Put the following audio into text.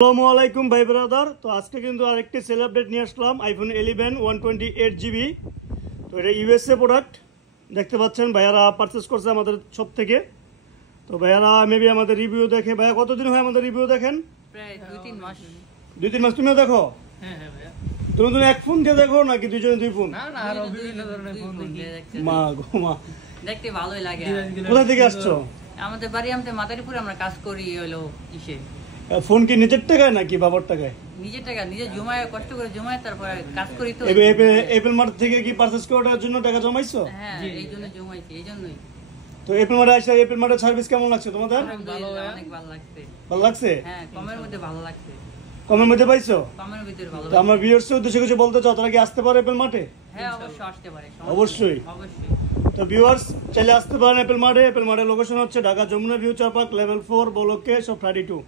আসসালামু আলাইকুম ভাই ব্রাদার। তো আজকে কিন্তু আরেকটি সেল আপডেট নিয়ে আসলাম, আইফোন 11 128GB। তো এটা ইউএসএ প্রোডাক্ট দেখতে পাচ্ছেন, ভাইয়ারা পারচেস করছে আমাদের শপ থেকে। তো ভাইয়ারা মেবি আমাদের রিভিউ দেখে। ভাইয়া কতদিন হয় আমাদের রিভিউ দেখেন? প্রায় 2-3 মাস। 2-3 মাস। তুমিও দেখো? হ্যাঁ ভাইয়া। তুমি এক ফোন দিয়ে দেখো নাকি দুজনে দুই ফোন? না আরো বিভিন্ন ধরনের ফোন দেখতে। মা গো মা, দেখতে ভালোই লাগে। কোথা থেকে আসছো? আমাদের বাড়ি মাদারীপুরে, আমরা কাজ করি হলো ইসে। ফোন কি নিজের টাকায় নাকি বাবার টাকায়? নিজের টাকা নিজে জমায়, কষ্ট করে জমায়, তারপরে কাজ করি। তো এপল মার্ট থেকে কি পারচেজ করার জন্য টাকা জমাইছো? হ্যাঁ, এই জন্য জমাইছি, এই জন্যই। তো এপল মার্টে আসলে এপল মার্টের সার্ভিস কেমন লাগছে তোমাদের? অনেক ভালো লাগছে। ভালো লাগছে? হ্যাঁ, কমের মধ্যে ভালো লাগছে। কমের মধ্যে পাইছো? কমের ভিতরে ভালো তো লাগছে। আমার ভিউয়ার্স উদ্দেশ্যে কিছু বলতে চাও, তারা কি আসতে পারে এপল মার্টে? হ্যাঁ, অবশ্যই আসতে পারে। অবশ্যই। তো ভিউয়ার্স চাইলে আসতে পারেন এপল মার্টে। এপল মার্টের লোকেশন হচ্ছে Dhaka Jamuna future park, level 4, block K, shop 32।